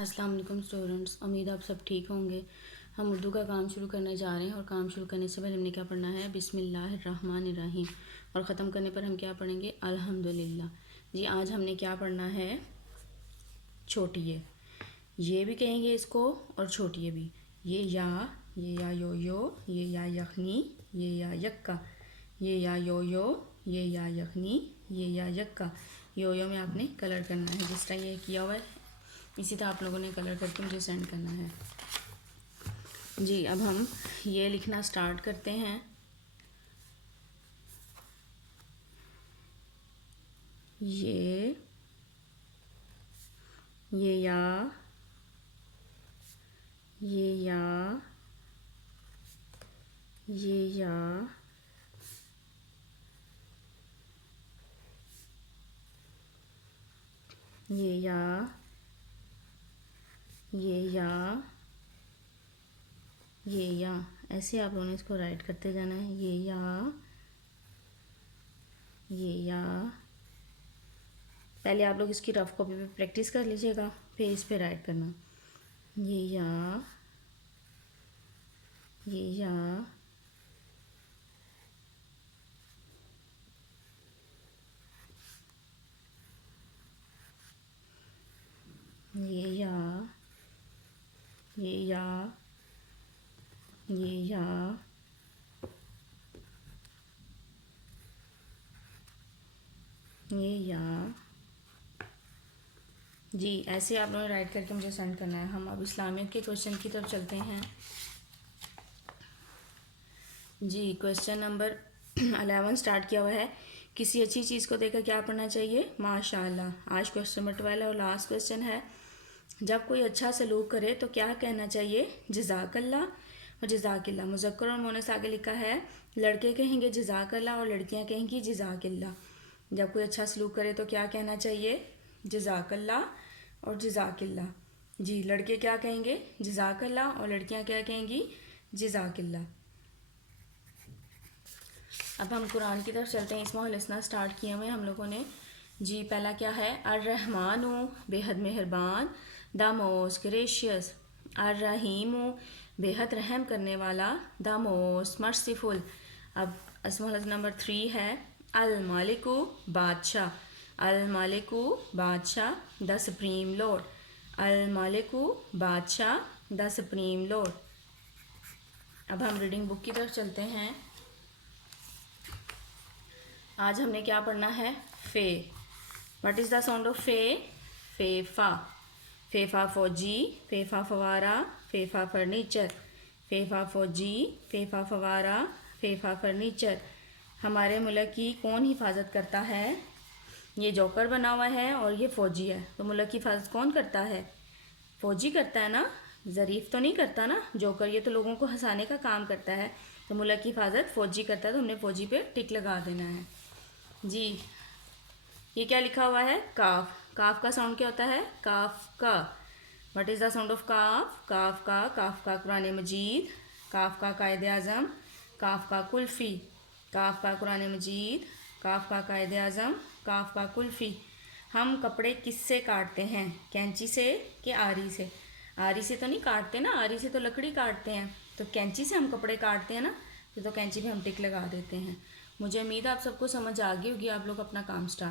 अस्सलाम वालेकुम स्टूडेंट्स, उम्मीद आप सब ठीक होंगे। हम उर्दू का काम शुरू करने जा रहे हैं और काम शुरू करने से पहले हमने क्या पढ़ना है? बिस्मिल्लाहिर्रहमानिर्रहीम। और ख़त्म करने पर हम क्या पढ़ेंगे? अल्हम्दुलिल्लाह। जी आज हमने क्या पढ़ना है? छोटिए, ये भी कहेंगे इसको और छोटिए भी। ये या यो, ये या यखनी, ये या यक्का, ये या यो, ये या यखनी, ये या यक्का। यो में आपने कलर करना है जिस तरह ये किया हुआ है, इसी तरह आप लोगों ने कलर करके मुझे सेंड करना है। जी अब हम ये लिखना स्टार्ट करते हैं। ये या, ये या, ये या, ये या, ये या, ये या, ऐसे आप लोगों ने इसको राइट करते जाना है। ये या, ये या। पहले आप लोग इसकी रफ कॉपी पे प्रैक्टिस कर लीजिएगा, फिर इस पे राइट करना। ये या, ये या, ये या, ये या, ये या, ये या। जी ऐसे आप लोगों ने राइट करके मुझे सेंड करना है। हम अब इस्लामियत के क्वेश्चन की तरफ चलते हैं। जी क्वेश्चन नंबर 11 स्टार्ट किया हुआ है। किसी अच्छी चीज़ को देखकर क्या पढ़ना चाहिए? माशाअल्लाह। आज क्वेश्चन नंबर 12 और लास्ट क्वेश्चन है। जब कोई अच्छा सलूक करे तो क्या कहना चाहिए? जज़ाकल्लाह और जज़ाकिल्लाह। मुज़क्कर और मुअन्नस आगे लिखा है, लड़के कहेंगे जज़ाकल्लाह और लड़कियां कहेंगी जज़ाकिल्लाह। जब कोई अच्छा सलूक करे तो क्या कहना चाहिए? जज़ाकल्लाह और जज़ाकिल्लाह। जी लड़के क्या कहेंगे? जज़ाकल्लाह और लड़कियां क्या कहेंगी? जज़ाकिल्लाह। अब हम कुरान की तरफ चलते हैं। इसमें लिसना स्टार्ट किए हुए हम लोगों ने। जी पहला क्या है? अर्रहमानु, बेहद मेहरबान, द मोस्ट ग्रेशियस। अर्रहीमु, बेहद रहम करने वाला, द मोस्ट मर्सीफुल। अब इसमें नंबर 3 है अल मालिकु, बादशाह। अल मालिकु, बादशाह, द सुप्रीम लॉर्ड। अल मालिकु, बादशाह, द सुप्रीम लॉर्ड। अब हम रीडिंग बुक की तरफ चलते हैं। आज हमने क्या पढ़ना है? फे। What is the sound of फे? फेफा। फेफा फौजी, फेफा फवारा, फेफा फर्नीचर। फेफा फौजी, फेफा फवारा, फेफा फर्नीचर। हमारे मुल्क की कौन हिफाजत करता है? ये जोकर बना हुआ है और ये फ़ौजी है, तो मुल्क की हिफाजत कौन करता है? फ़ौजी करता है ना, ज़रीफ़ तो नहीं करता ना जोकर, ये तो लोगों को हंसाने का काम करता है। तो मुल्क की हिफाजत फ़ौजी करता है, तो हमने फ़ौजी पे टिक लगा देना है। जी ये क्या लिखा हुआ है? काफ। काफ का साउंड क्या होता है? काफ का। What is the sound of काफ? काफ का। काफ का कुरान मजीद, काफ का कायद आज़म, काफ का कुल्फ़ी। काफ का कुरान मजीद, काफ का कायद आज़म, काफ का कुल्फ़ी। हम कपड़े किससे काटते हैं? कैंची से कि आरी से? आरी से तो नहीं काटते ना, आरी से तो लकड़ी काटते हैं, तो कैंची से हम कपड़े काटते हैं ना, तो कैंची पे हम टिक लगा देते हैं। मुझे उम्मीद है आप सबको समझ आ गई होगी। आप लोग अपना काम स्टार्ट